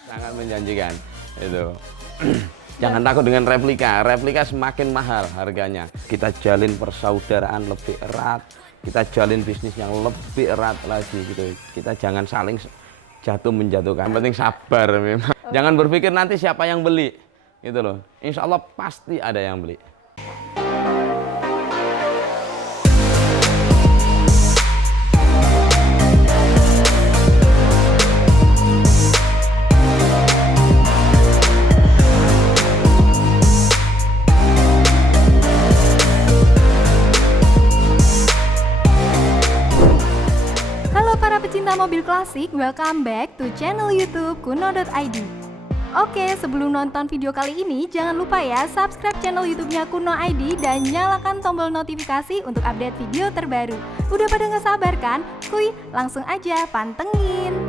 Sangat menjanjikan itu. Jangan takut dengan replika. Replika semakin mahal harganya. Kita jalin persaudaraan lebih erat. Kita jalin bisnis yang lebih erat lagi gitu. Kita jangan saling jatuh menjatuhkan. Yang penting sabar memang. Jangan berpikir nanti siapa yang beli. Gitu loh. Insya Allah pasti ada yang beli. Pecinta mobil klasik, welcome back to channel YouTube Kuno.id. Oke, sebelum nonton video kali ini, jangan lupa ya subscribe channel YouTube-nya Kuno.id dan nyalakan tombol notifikasi untuk update video terbaru. Udah pada nggak sabar kan? Kuy, langsung aja pantengin.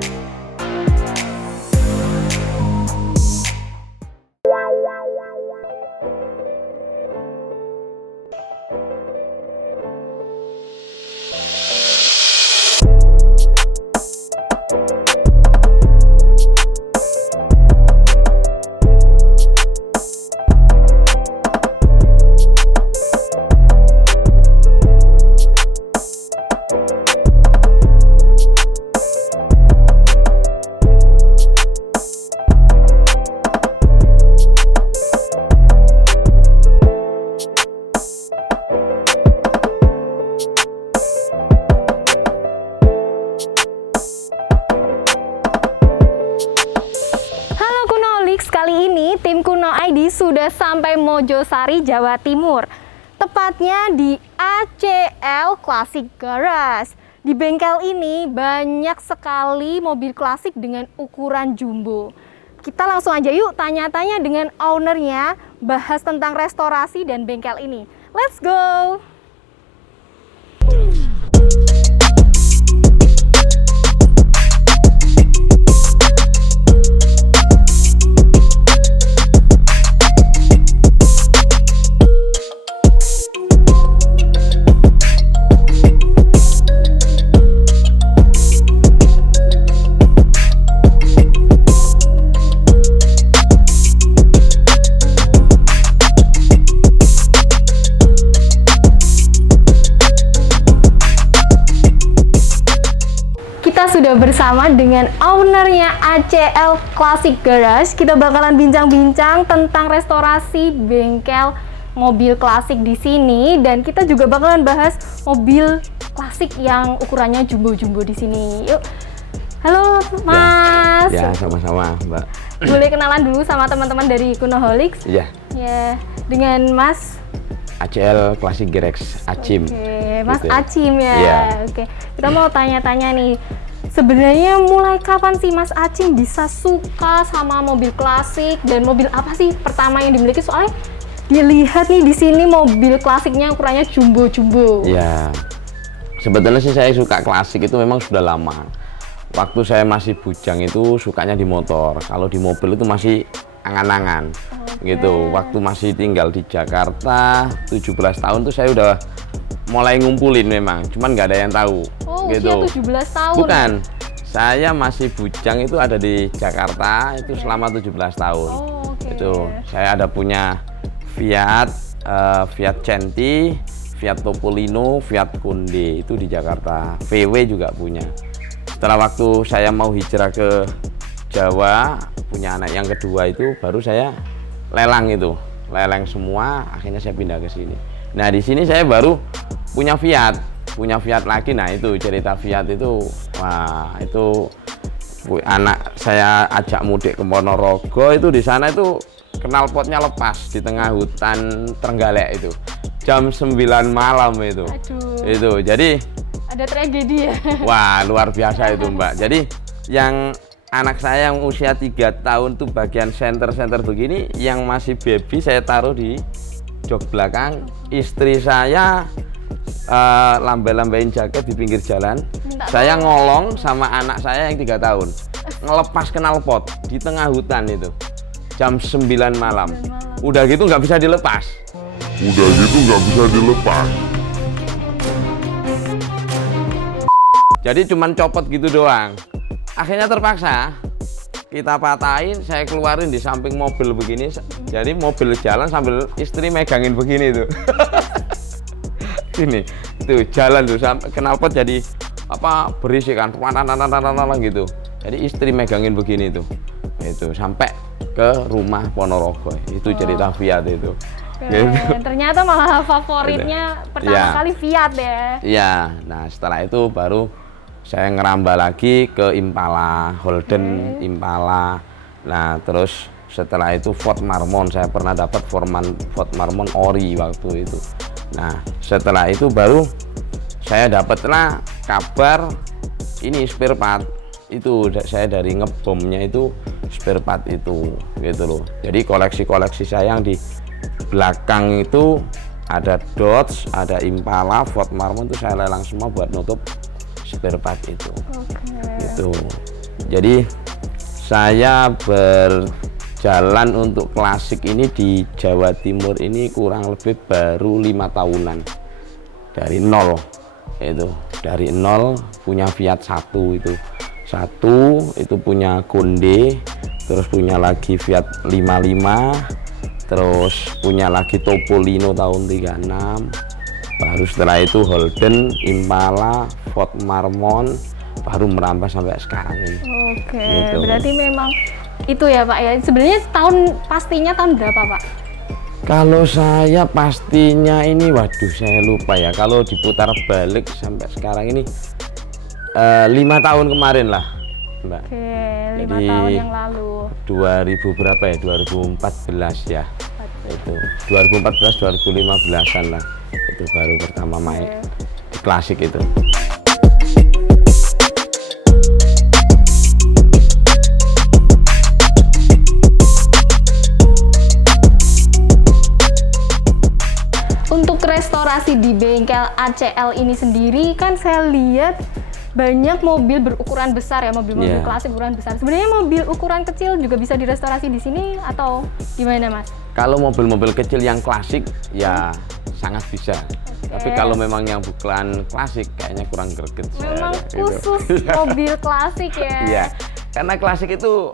Kali ini tim Kuno.id sudah sampai Mojosari, Jawa Timur. Tepatnya di ACL Classic Garage. Di bengkel ini banyak sekali mobil klasik dengan ukuran jumbo. Kita langsung aja yuk tanya-tanya dengan ownernya, bahas tentang restorasi dan bengkel ini. Let's go! Sudah bersama dengan ownernya ACL Classic Garage. Kita bakalan bincang-bincang tentang restorasi bengkel mobil klasik di sini, dan kita juga bakalan bahas mobil klasik yang ukurannya jumbo-jumbo di sini. Yuk. Halo Mas. Ya, sama-sama Mbak. Boleh kenalan dulu sama teman-teman dari Kunoholics? Iya. Ya, dengan Mas ACL Classic Garage, Acim. Oke, Mas gitu. Acim ya. Iya. Oke. Kita mau tanya-tanya nih. Sebenarnya mulai kapan sih Mas Acim bisa suka sama mobil klasik, dan mobil apa sih pertama yang dimiliki? Soalnya dilihat nih di sini mobil klasiknya ukurannya jumbo-jumbo. Ya, sebetulnya sih saya suka klasik itu memang sudah lama. Waktu saya masih bujang itu sukanya di motor. Kalau di mobil itu masih angan-angan. Gitu. Waktu masih tinggal di Jakarta 17 tahun tuh saya udah mulai ngumpulin memang, cuman nggak ada yang tahu. Oh, gitu. usia 17 tahun. Bukan, saya masih bujang itu ada di Jakarta itu selama 17 tahun. Oh, Itu saya ada punya Fiat, Fiat Centi, Fiat Topolino, Fiat Konde itu di Jakarta. VW juga punya. Setelah waktu saya mau hijrah ke Jawa, punya anak yang kedua itu baru saya lelang itu, lelang semua. Akhirnya saya pindah ke sini. Nah di sini saya baru punya Fiat lagi. Nah itu cerita Fiat itu, wah itu anak saya ajak mudik ke Ponorogo, itu di sana itu knalpotnya lepas di tengah hutan Trenggalek itu jam 9 malam itu. Aduh. Itu jadi ada tragedi ya. Wah luar biasa itu Mbak. Jadi yang anak saya yang usia 3 tahun tuh bagian senter begini, yang masih baby saya taruh di jok belakang. Istri saya lambai-lambain jaket di pinggir jalan. Saya ngolong sama anak saya yang 3 tahun ngelepas knalpot di tengah hutan itu jam 9 malam. Udah gitu nggak bisa dilepas. Jadi cuman copot gitu doang. Akhirnya terpaksa kita patahin, saya keluarin di samping mobil begini. Jadi mobil jalan sambil istri megangin begini tuh. Ini tuh jalan tuh sampai knalpot jadi apa berisik kan, gitu. Jadi istri megangin begini tuh. Itu sampai ke rumah Ponorogo. Itu cerita Fiat itu. Gitu. Ternyata malah favoritnya pertama kali Fiat ya. Iya, nah setelah itu baru saya ngerambah lagi ke Impala, Holden, Impala. Nah terus setelah itu Ford Marmon, saya pernah dapat Ford Marmon Ori waktu itu. Nah setelah itu baru saya dapatlah kabar ini spare part. Itu saya dari ngebomnya itu spare part itu gitu loh. Jadi koleksi saya yang di belakang itu ada Dodge, ada Impala, Ford Marmon itu saya lelang semua buat nutup spare part itu. Itu. Jadi saya berjalan untuk klasik ini di Jawa Timur ini kurang lebih baru 5 tahunan dari nol. Itu dari nol punya Fiat satu itu punya Konde, terus punya lagi Fiat 55, terus punya lagi Topolino tahun 36, baru setelah itu Holden, Impala, Ford Marmon, baru merambah sampai sekarang ini. Oke, gitu. Berarti memang itu ya Pak ya. Sebenarnya pastinya tahun berapa Pak? Kalau saya pastinya ini, waduh saya lupa ya. Kalau diputar balik sampai sekarang ini 5 tahun kemarin lah, Mbak. Oke, 5 Jadi, tahun yang lalu. 2000 berapa ya? 2014 ya. Itu 2014 2015-an lah. Itu baru pertama main di klasik itu. Untuk restorasi di bengkel ACL ini sendiri kan saya lihat banyak mobil berukuran besar ya, mobil-mobil klasik berukuran besar. Sebenarnya mobil ukuran kecil juga bisa direstorasi di sini atau gimana Mas? Kalau mobil-mobil kecil yang klasik ya sangat bisa. Tapi kalau memang yang bukan klasik kayaknya kurang greget. Memang khusus mobil klasik ya. Iya. Karena klasik itu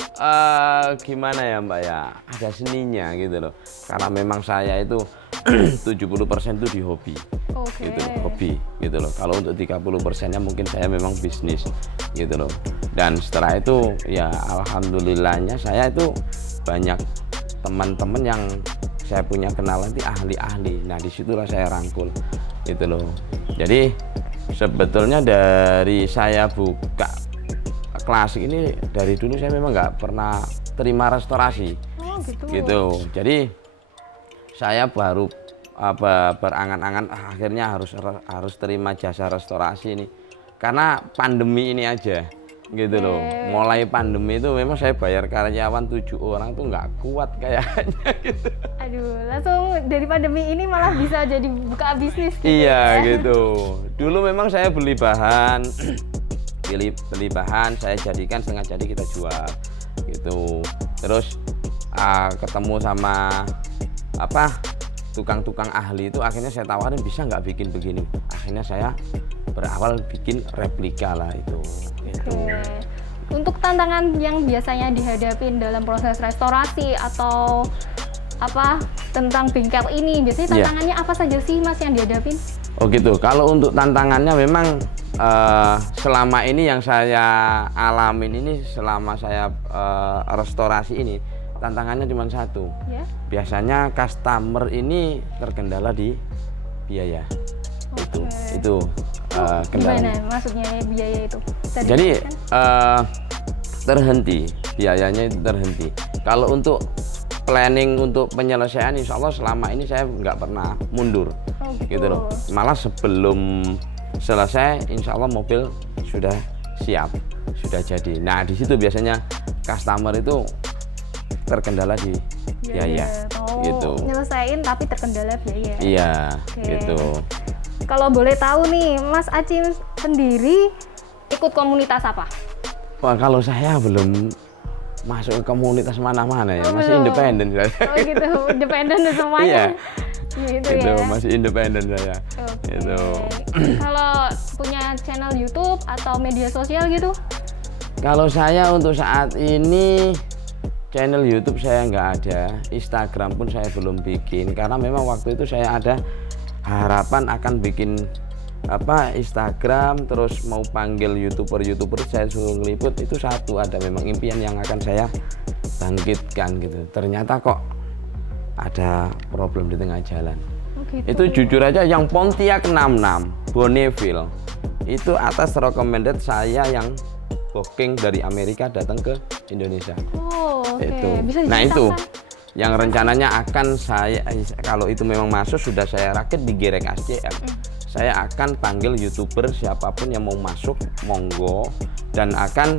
gimana ya Mbak ya, ada seninya gitu loh. Karena memang saya itu 70% itu di hobi. Gitu, hobi gitu loh. Kalau untuk 30%-nya mungkin saya memang bisnis gitu loh. Dan setelah itu ya alhamdulillahnya saya itu banyak teman-teman yang saya punya kenalan itu ahli-ahli. Nah disitulah saya rangkul gitu loh. Jadi sebetulnya dari saya buka klasik ini dari dulu saya memang nggak pernah terima restorasi. Gitu. Jadi saya baru berangan-angan akhirnya harus terima jasa restorasi ini karena pandemi ini aja gitu loh. Mulai pandemi itu memang saya bayar karyawan 7 orang tuh nggak kuat kayaknya gitu. Aduh, langsung dari pandemi ini malah bisa jadi buka bisnis gitu. Iya gitu. Dulu memang saya beli bahan saya jadikan setengah jadi kita jual gitu. Terus ketemu sama tukang-tukang ahli itu akhirnya saya tawarin bisa nggak bikin begini. Akhirnya saya berawal bikin replika lah itu. Untuk tantangan yang biasanya dihadapin dalam proses restorasi atau tentang bengkel ini, biasanya tantangannya apa saja sih Mas yang dihadapin? Oh gitu. Kalau untuk tantangannya memang selama ini yang saya alamin ini selama saya restorasi ini tantangannya cuma satu. Biasanya customer ini terkendala di biaya. Itu kendala. Gimana maksudnya biaya itu? Jadi terhenti, biayanya itu terhenti. Kalau untuk planning untuk penyelesaian insya Allah selama ini saya nggak pernah mundur. Gitu loh. Malah sebelum selesai insya Allah mobil sudah siap, sudah jadi. Nah di situ biasanya customer itu terkendala di biaya. Gitu. Nyelesain tapi terkendala biaya. Iya, gitu. Kalau boleh tahu nih, Mas Acim sendiri ikut komunitas apa? Wah, kalau saya belum masuk ke komunitas mana-mana ya, masih independen saya. Oh gitu, independen semuanya. Iya. Gitu ya. Masih independen saya. Gitu. Kalau punya channel YouTube atau media sosial gitu? Kalau saya untuk saat ini channel YouTube saya nggak ada, Instagram pun saya belum bikin karena memang waktu itu saya ada harapan akan bikin Instagram, terus mau panggil youtuber saya suruh ngeliput, itu satu, ada memang impian yang akan saya bangkitkan gitu. Ternyata kok ada problem di tengah jalan. Gitu. Itu jujur aja, yang Pontiac 66 Bonneville itu atas recommended saya yang booking dari Amerika datang ke Indonesia. Oh, oke. Itu. Bisa Nah itu diceritakan? yang rencananya akan saya, kalau itu memang masuk, sudah saya rakit di Gerek ACL. Saya akan panggil youtuber siapapun yang mau masuk, monggo, dan akan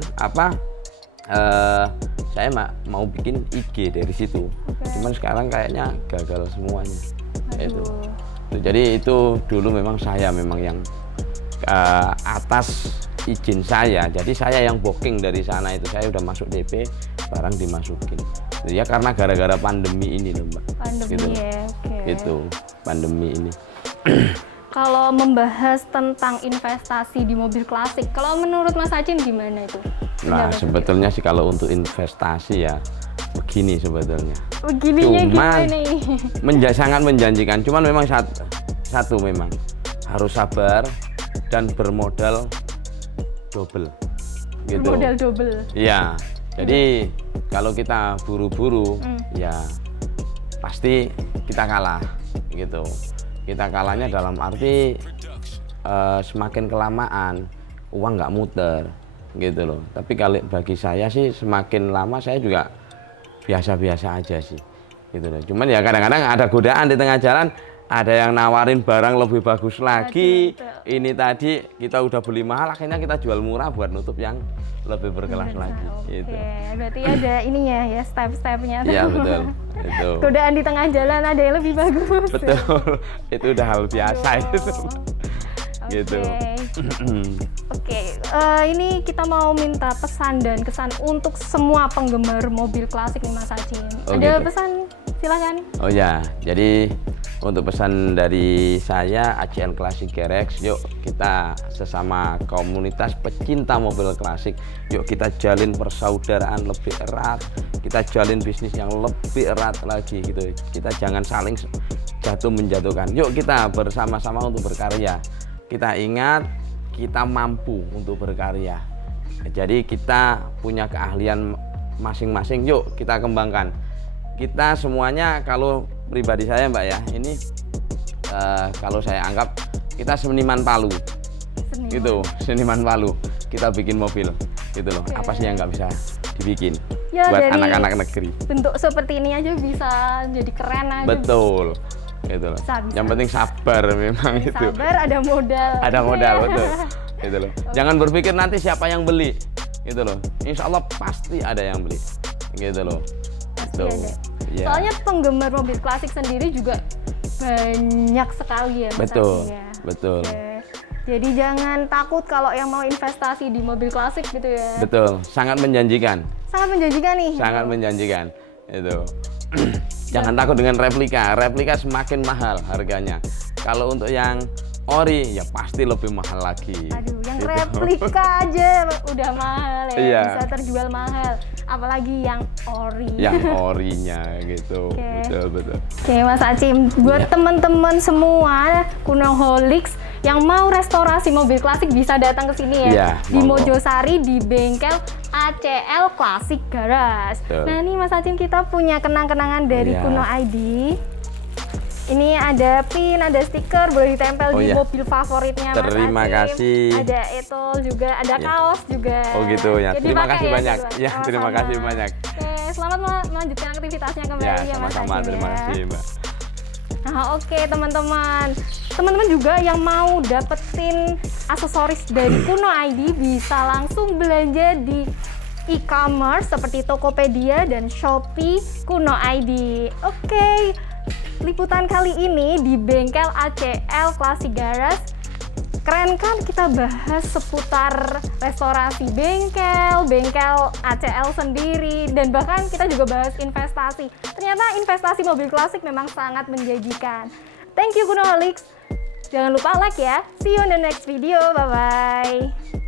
saya mau bikin IG dari situ. Cuman sekarang kayaknya gagal semuanya. Itu. Jadi itu dulu memang saya yang atas izin saya, jadi saya yang booking dari sana, itu saya udah masuk DP, barang dimasukin. Ya karena gara-gara pandemi ini loh Mbak. Pandemi gitu. Ya, oke. Itu pandemi ini. Kalau membahas tentang investasi di mobil klasik, kalau menurut Mas Acin gimana itu? Nah sebetulnya sih kalau untuk investasi ya begini sebetulnya. Begininya Cuman gimana nih? sangat menjanjikan. Cuman memang satu memang harus sabar dan bermodal double. Gitu. Modal double. Iya. Jadi kalau kita buru-buru ya pasti kita kalah gitu. Kita kalahnya dalam arti semakin kelamaan uang nggak muter gitu loh. Tapi kalau bagi saya sih semakin lama saya juga biasa-biasa aja sih gitu loh. Cuman ya kadang-kadang ada godaan di tengah jalan, ada yang nawarin barang lebih bagus lagi. Ini tadi kita udah beli mahal, akhirnya kita jual murah buat nutup yang lebih berkelas lagi. Gitu. Berarti ada ininya ya, step-stepnya. Iya betul. Itu. Godaan di tengah jalan ada yang lebih bagus. Betul. Itu udah hal biasa itu. Gitu. Oke, ini kita mau minta pesan dan kesan untuk semua penggemar mobil klasik nih Mas Acin. Ada gitu. pesan? Silakan. Oh ya, jadi untuk pesan dari saya ACL Classic Garage, yuk kita sesama komunitas pecinta mobil klasik, yuk kita jalin persaudaraan lebih erat, kita jalin bisnis yang lebih erat lagi gitu. Kita jangan saling jatuh menjatuhkan. Yuk kita bersama-sama untuk berkarya. Kita ingat kita mampu untuk berkarya. Jadi kita punya keahlian masing-masing, yuk kita kembangkan. Kita semuanya, kalau pribadi saya Mbak ya, ini kalau saya anggap kita seniman Palu. Gitu, seniman Palu. Kita bikin mobil gitu loh. Apa sih yang nggak bisa dibikin ya, buat anak-anak negeri. Bentuk seperti ini aja bisa jadi keren aja. Betul. Gitu loh. Bisa. Yang penting sabar memang itu. Sabar, ada modal. Ada modal, betul. Gitu loh. Jangan berpikir nanti siapa yang beli. Gitu loh. Insya Allah pasti ada yang beli. Gitu loh. Pasti ada. Ya. Soalnya penggemar mobil klasik sendiri juga banyak sekali ya Mas Betul. Acin, ya. Betul. Jadi jangan takut kalau yang mau investasi di mobil klasik gitu ya. Betul. Sangat menjanjikan. Sangat menjanjikan nih. Sangat menjanjikan. Itu. Jangan takut dengan replika. Replika semakin mahal harganya. Kalau untuk yang ori ya pasti lebih mahal lagi. Aduh, yang gitu. replika aja udah mahal ya. Iya. Bisa terjual mahal. Apalagi yang ori. Yang orinya gitu. Betul. Oke, Mas Acim, buat teman-teman semua Kunoholics yang mau restorasi mobil klasik bisa datang ke sini ya. Di Mojosari di bengkel ACL Classic Garage. Nah, ini Mas Acim kita punya kenang-kenangan dari Kuno ID. Ini ada pin, ada stiker, boleh ditempel di mobil favoritnya Mas Acim. Terima kasih. Ada etol juga, ada kaos juga. Oh gitu ya. Jadi terima kasih banyak. Ya, terima kasih banyak. Oke, selamat melanjutkan aktivitasnya kembali ya, Mas Acim. Terima kasih Mbak. Nah, oke teman-teman. Teman-teman juga yang mau dapetin aksesoris dari Kuno ID bisa langsung belanja di e-commerce seperti Tokopedia dan Shopee Kuno ID. Oke. Liputan kali ini di bengkel ACL Classic Garage. Keren kan kita bahas seputar restorasi bengkel ACL sendiri, dan bahkan kita juga bahas investasi. Ternyata investasi mobil klasik memang sangat menjanjikan. Thank you Kunoholics. Jangan lupa like ya. See you in the next video. Bye-bye.